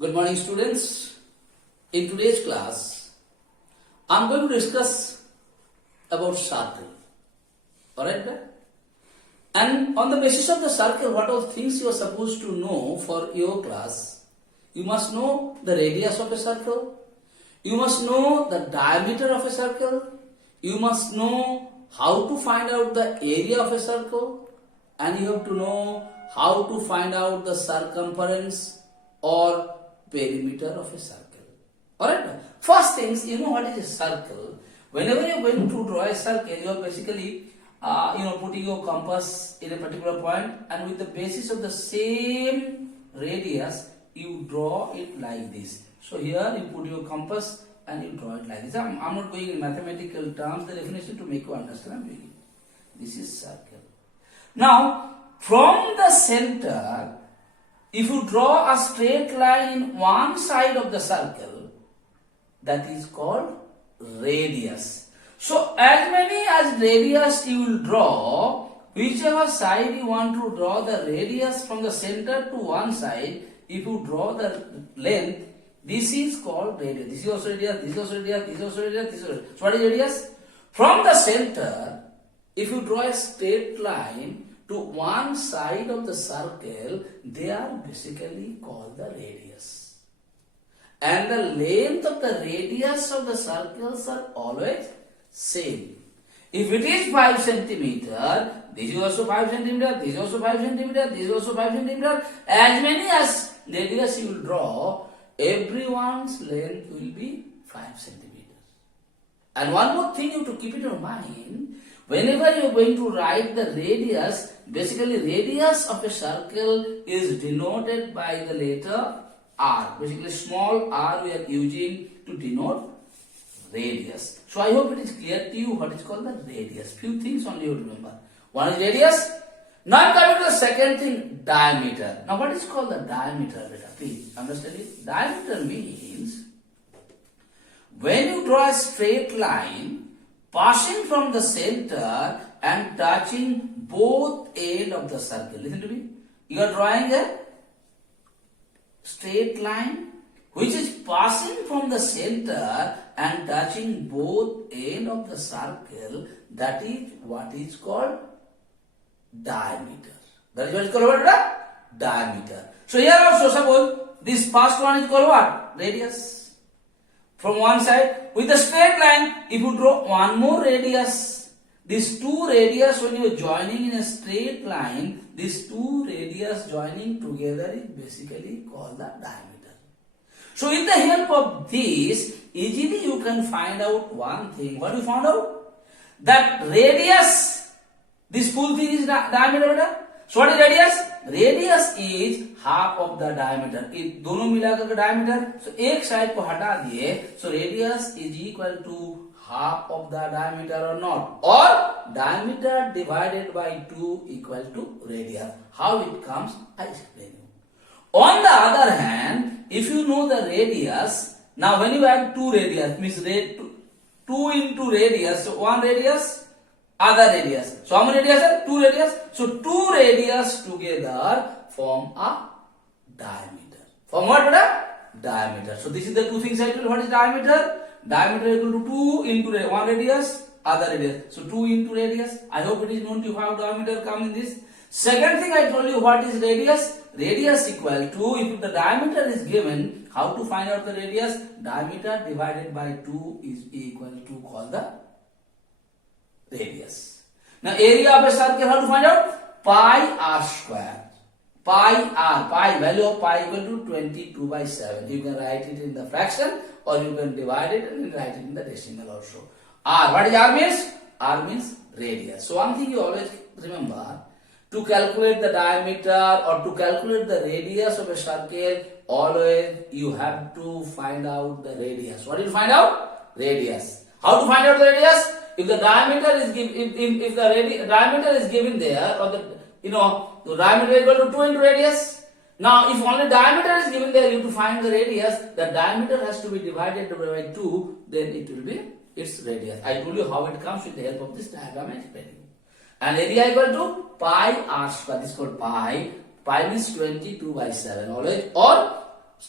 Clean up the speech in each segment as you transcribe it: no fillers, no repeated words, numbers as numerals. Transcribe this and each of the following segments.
Good morning, students. In today's class, I'm going to discuss about circle. Alright, right? And on the basis of the circle, what all things you are supposed to know for your class? You must know the radius of a circle. You must know the diameter of a circle. You must know how to find out the area of a circle. And you have to know how to find out the circumference or perimeter of a circle. Alright? First things, you know what is a circle. Whenever you are going to draw a circle, you are basically putting your compass in a particular point, and with the basis of the same radius, you draw it like this. So here you put your compass and you draw it like this. I'm not going in mathematical terms, the definition to make you understand I'm doing it. This is circle. Now, from the center, if you draw a straight line in one side of the circle, that is called radius. So, as many as radius you will draw, whichever side you want to draw the radius from the center to one side, if you draw the length, this is called radius. This is also radius, this is also radius, this is also radius, this is also radius. So, what is radius? From the center, if you draw a straight line to one side of the circle, they are basically called the radius. And the length of the radius of the circles are always same. If it is 5 centimeter, this is also 5 centimeter, this is also 5 centimeter, this is also 5 centimeter. As many as radius you will draw, everyone's length will be 5 centimeters. And one more thing you have to keep in your mind, whenever you are going to write the radius, basically radius of a circle is denoted by the letter R. Basically small r we are using to denote radius. So I hope it is clear to you what is called the radius. Few things only you remember. One is radius. Now coming to the second thing, diameter. Now what is called the diameter? Please understand it. Diameter means when you draw a straight line passing from the center and touching both ends of the circle. Listen to me. You are drawing a straight line which is passing from the center and touching both ends of the circle. That is what is called diameter. That is what is called what? Diameter. So here also suppose this first one is called what? Radius. From one side, with a straight line, if you draw one more radius, these two radius when you are joining in a straight line, these two radius joining together is basically called the diameter. So with the help of this, easily you can find out one thing. What you found out? That radius, this full thing is diameter. So what is radius? Radius is half of the diameter. ये दोनों मिलाकर का diameter. So एक side को हटा दिए. So radius is equal to half of the diameter or not? Or diameter divided by 2 equal to radius. How it comes? I explain you. On the other hand, if you know the radius, now when you add 2 radius, means 2 into radius, so 1 radius, other radius. So how many radius are? 2 radius. So 2 radius together form a diameter. Form what? Diameter. So this is the two things I told you. What is diameter? Diameter equal to 2 into 1 radius, other radius. So 2 into radius. I hope it is known to you how diameter come in this. Second thing I told you what is radius. Radius equal to, if the diameter is given, how to find out the radius? Diameter divided by 2 is equal to call the radius. Now area of a circle, how to find out? Pi r square. Pi r, pi value of pi equal to 22 by 7. You can write it in the fraction or you can divide it and write it in the decimal also. R, what is r means? R means radius. So one thing you always remember, to calculate the diameter or to calculate the radius of a circle, always you have to find out the radius. What do you find out? Radius. How to find out the radius? If the diameter is given, if the diameter is given there, or the diameter is equal to 2 into radius. Now, if only diameter is given there, you have to find the radius. The diameter has to be divided by 2, then it will be its radius. I told you how it comes with the help of this diagram I explained you. And area equal to pi r square. This is called pi. Pi means 22 by 7 always. Or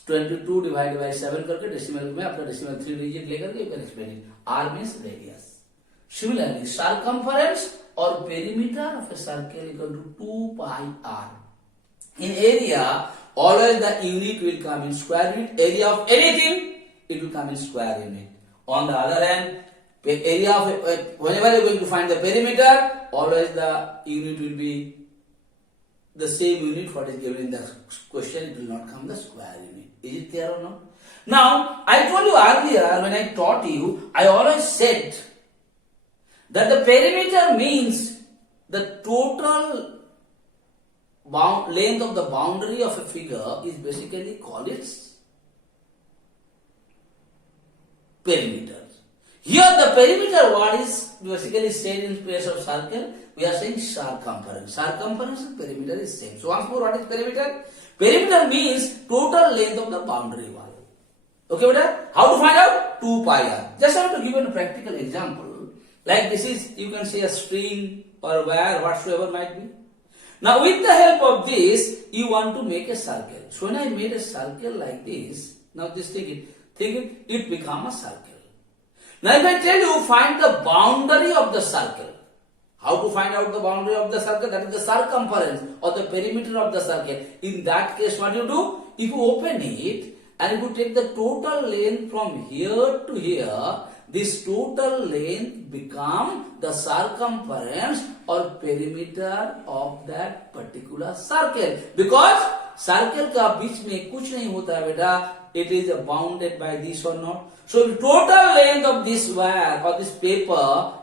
22 divided by 7 करके decimal में अपना decimal 3 digit लेकर के you can explain it. R means radius. Similarly, circumference or perimeter of a circle equal to 2 pi r. In area, always the unit will come in square unit. Area of anything, it will come in square unit. On the other hand, area of whenever you are going to find the perimeter, always the unit will be the same unit what is given in the question. It will not come the square unit. Is it clear or not? Now, I told you earlier when I taught you, I always said that the perimeter means the total length of the boundary of a figure is basically called its perimeter. Here the perimeter word is basically said in place of circle, we are saying circumference. Circumference and perimeter is same. So once more, what is perimeter? Perimeter means total length of the boundary wall. Okay, brother? How to find out? 2 pi r. Just I want to give you a practical example. Like this is, you can say a string or wire, whatsoever might be. Now with the help of this, you want to make a circle. So when I made a circle like this, now just think it become a circle. Now if I tell you, find the boundary of the circle. How to find out the boundary of the circle? That is the circumference or the perimeter of the circle. In that case, what you do? If you open it and if you take the total length from here to here, this total length become the circumference or perimeter of that particular circle. Because circle का बीच में कुछ नहीं होता है बेटा. It is bounded by this or not. So the total length of this wire or this paper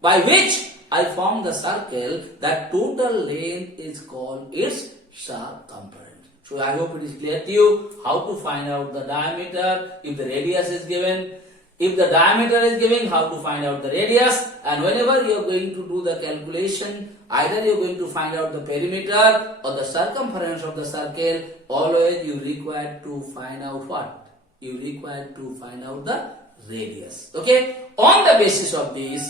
by which I form the circle, that total length is called its circumference. So I hope it is clear to you how to find out the diameter if the radius is given. If the diameter is given, how to find out the radius, and whenever you are going to do the calculation, either you are going to find out the perimeter or the circumference of the circle, always you require to find out what? You require to find out the radius. Okay? On the basis of this,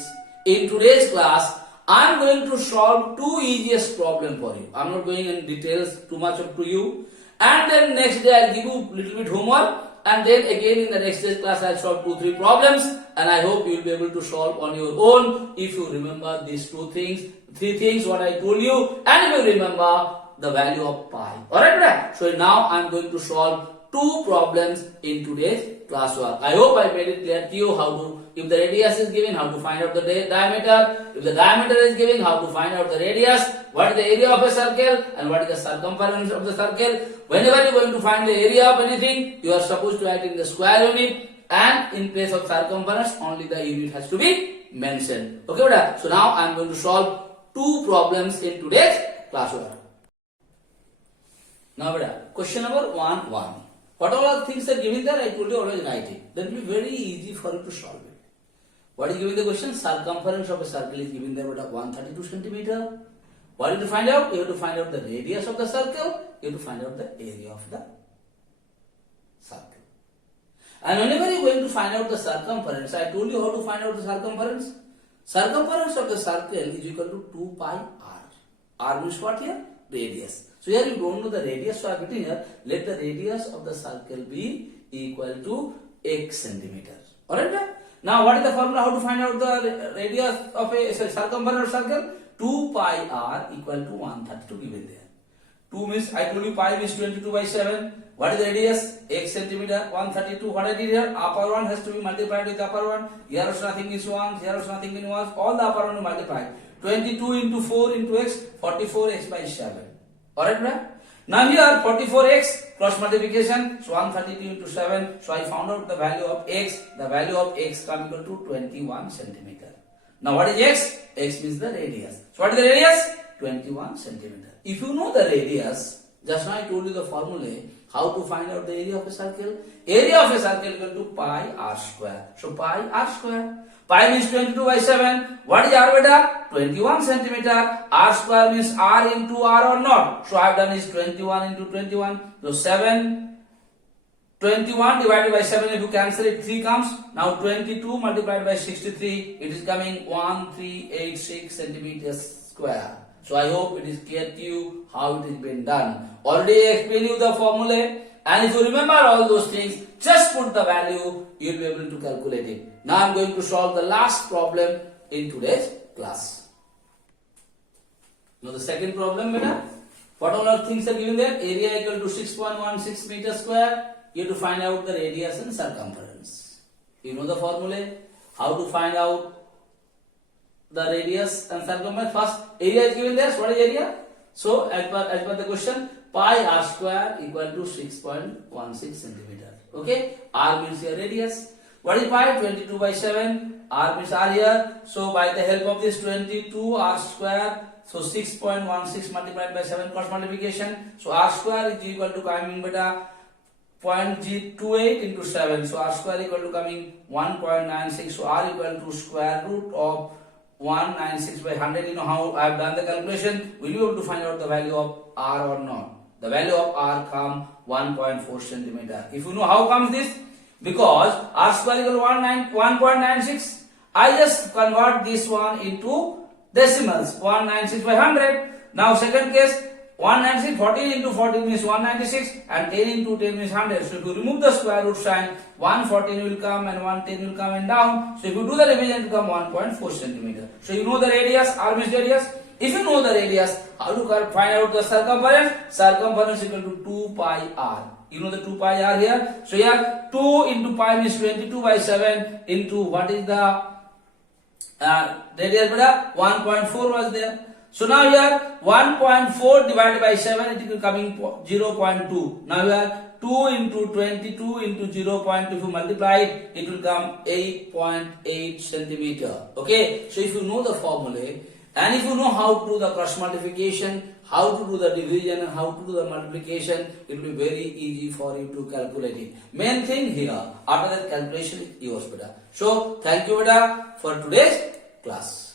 in today's class, I am going to solve two easiest problem for you. I am not going in details too much up to you. And then next day I will give you little bit homework. And then again in the next day's class I will solve 2-3 problems, and I hope you will be able to solve on your own if you remember these 3 things what I told you, and if you remember the value of pi. Alright, right? So now I am going to solve 2 problems in today's classwork. I hope I made it clear to you how to, if the radius is given, how to find out the diameter. If the diameter is given, how to find out the radius. What is the area of a circle and what is the circumference of the circle. Whenever you are going to find the area of anything, you are supposed to write in the square unit, and in place of circumference, only the unit has to be mentioned. Okay, brother? So now I am going to solve 2 problems in today's classwork. Now, brother, question number 1. What all things are given there, I told you always write it. That will be very easy for you to solve it. What is given the question? Circumference of a circle is given there, but 132 centimeter. What you have to find out? You have to find out the radius of the circle. You have to find out the area of the circle. And whenever you are going to find out the circumference, I told you how to find out the circumference. Circumference of the circle is equal to 2 pi r. R means what here? Radius. So here you don't know the radius, so I have written here, let the radius of the circle be equal to x centimeters. Alright? Now what is the formula? How to find out the radius of a circumference circle? 2 pi r equal to 132 given there. 2 means, I told you pi means 22 by 7. What is the radius? X centimeter. 132. What I did here? Upper one has to be multiplied with upper one. Here also nothing is 1. Here also nothing is 1. All the upper one multiplied. 22 into 4 into x. 44x by 7. Alright, right? Now here 44x cross multiplication. So 132 into 7. So I found out the value of x. The value of x comes equal to 21 centimeter. Now what is x? X means the radius. So what is the radius? 21 centimeter. If you know the radius, just now I told you the formula, how to find out the area of a circle. Area of a circle equal to pi r square. So pi r square. Pi means 22 by 7. What is r beta? 21 centimeter. R square means r into r or not. So I have done is 21 into 21. So 21 divided by 7, if you cancel it, 3 comes. Now 22 multiplied by 63, it is coming 1386 centimeters square. So I hope it is clear to you how it is been done. Already I explained you the formula, And if you remember all those things, just put the value, you will be able to calculate it. Now I am going to solve the last problem in today's class. Now the second problem, beta. What all are things are given there? Area equal to 6.16 meter square. You have to find out the radius and circumference. You know the formula. How to find out the radius and circumference? First, area is given there. So what is area? So as per the question, pi r square equal to 6.16 centimeter. Okay, r means your radius. What is pi? 22 by 7. R means r here. So by the help of this 22 r square, so 6.16 multiplied by 7 cross multiplication. So r square is equal to coming beta 0.28 into 7. So r square equal to coming 1.96. So r equal to square root of 196 by 100. You know how I have done the calculation. Will you be able to find out the value of r or not? The value of r come 1.4 centimeter. If you know how comes this, because r square equal to 1.96, I just convert this one into decimals. 196 by 100. Now second case, 196, 14 into 14 means 196 and 10 into 10 means 100. So if you remove the square root sign, 114 will come and 110 will come and down. So if you do the division, it will come 1.4 centimeter. So you know the radius, r means radius. If you know the radius, how to find out the circumference? Circumference equal to 2 pi r. You know the 2 pi r here. So here 2 into pi means 22 by 7 into what is the radius beta? 1.4 was there. So now here 1.4 divided by 7, it will coming 0.2. Now here 2 into 22 into 0.2, if you multiply it, it will come 8.8 centimeter. Okay, so if you know the formula and if you know how to do the cross multiplication, how to do the division and how to do the multiplication, it will be very easy for you to calculate it. Main thing here, after that calculation is yours beta. So thank you beta for today's class.